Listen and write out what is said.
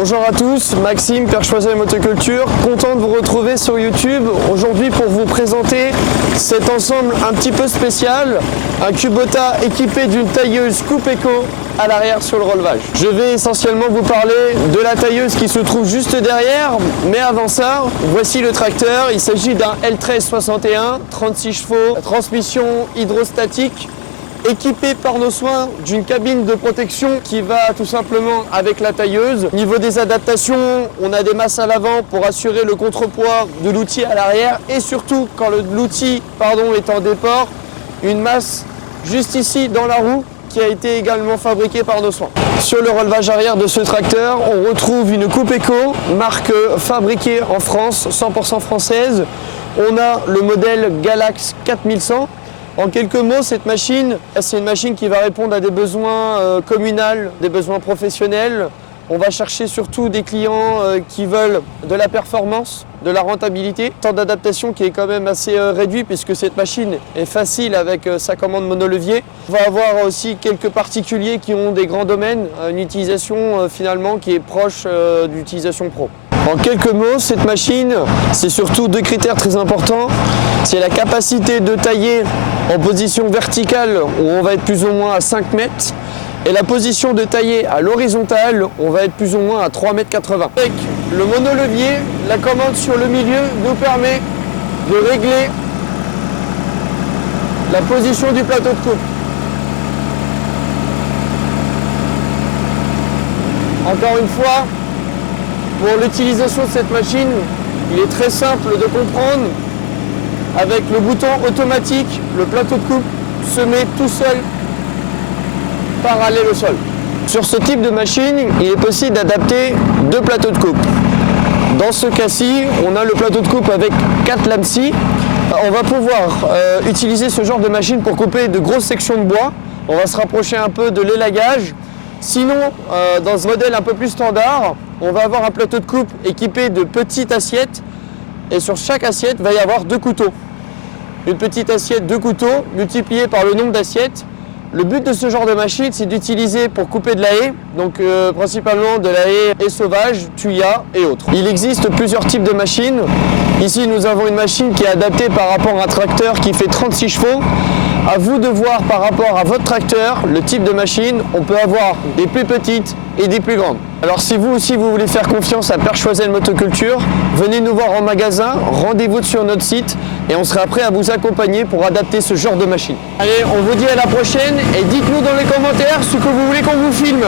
Bonjour à tous, Maxime, Père Choiseul Motoculture, content de vous retrouver sur YouTube aujourd'hui pour vous présenter cet ensemble un petit peu spécial, un Kubota équipé d'une tailleuse Coupe Eco à l'arrière sur le relevage. Je vais essentiellement vous parler de la tailleuse qui se trouve juste derrière, mais avant ça, voici le tracteur. Il s'agit d'un L1361, 36 chevaux, transmission hydrostatique, équipé par nos soins d'une cabine de protection qui va tout simplement avec la tailleuse. Au niveau des adaptations, on a des masses à l'avant pour assurer le contrepoids de l'outil à l'arrière et surtout quand l'outil est en déport, une masse juste ici dans la roue qui a été également fabriquée par nos soins. Sur le relevage arrière de ce tracteur, on retrouve une Coupe Eco, marque fabriquée en France, 100% française. On a le modèle Galax 4100. En quelques mots, cette machine, c'est une machine qui va répondre à des besoins communaux, des besoins professionnels. On va chercher surtout des clients qui veulent de la performance, de la rentabilité. Temps d'adaptation qui est quand même assez réduit puisque cette machine est facile avec sa commande monolevier. On va avoir aussi quelques particuliers qui ont des grands domaines, une utilisation finalement qui est proche d'utilisation pro. En quelques mots, cette machine, c'est surtout deux critères très importants. C'est la capacité de tailler en position verticale où on va être plus ou moins à 5 mètres et la position de tailler à l'horizontale, on va être plus ou moins à 3,80 mètres. Avec le monolevier, la commande sur le milieu nous permet de régler la position du plateau de coupe. Encore une fois, pour l'utilisation de cette machine, il est très simple de comprendre. Avec le bouton automatique, le plateau de coupe se met tout seul parallèle au sol. Sur ce type de machine, il est possible d'adapter deux plateaux de coupe. Dans ce cas-ci, on a le plateau de coupe avec 4 lames scie. On va pouvoir utiliser ce genre de machine pour couper de grosses sections de bois. On va se rapprocher un peu de l'élagage. Sinon, dans ce modèle un peu plus standard, on va avoir un plateau de coupe équipé de petites assiettes. Et sur chaque assiette, il va y avoir 2 couteaux. Une petite assiette, 2 couteaux, multipliés par le nombre d'assiettes. Le but de ce genre de machine, c'est d'utiliser pour couper de la haie, donc principalement de la haie sauvage, tuya et autres. Il existe plusieurs types de machines. Ici, nous avons une machine qui est adaptée par rapport à un tracteur qui fait 36 chevaux. À vous de voir par rapport à votre tracteur, le type de machine. On peut avoir des plus petites et des plus grandes. Alors si vous aussi vous voulez faire confiance à Père Choiseul Motoculture, venez nous voir en magasin, rendez-vous sur notre site et on sera prêt à vous accompagner pour adapter ce genre de machine. Allez, on vous dit à la prochaine et dites-nous dans les commentaires ce que vous voulez qu'on vous filme.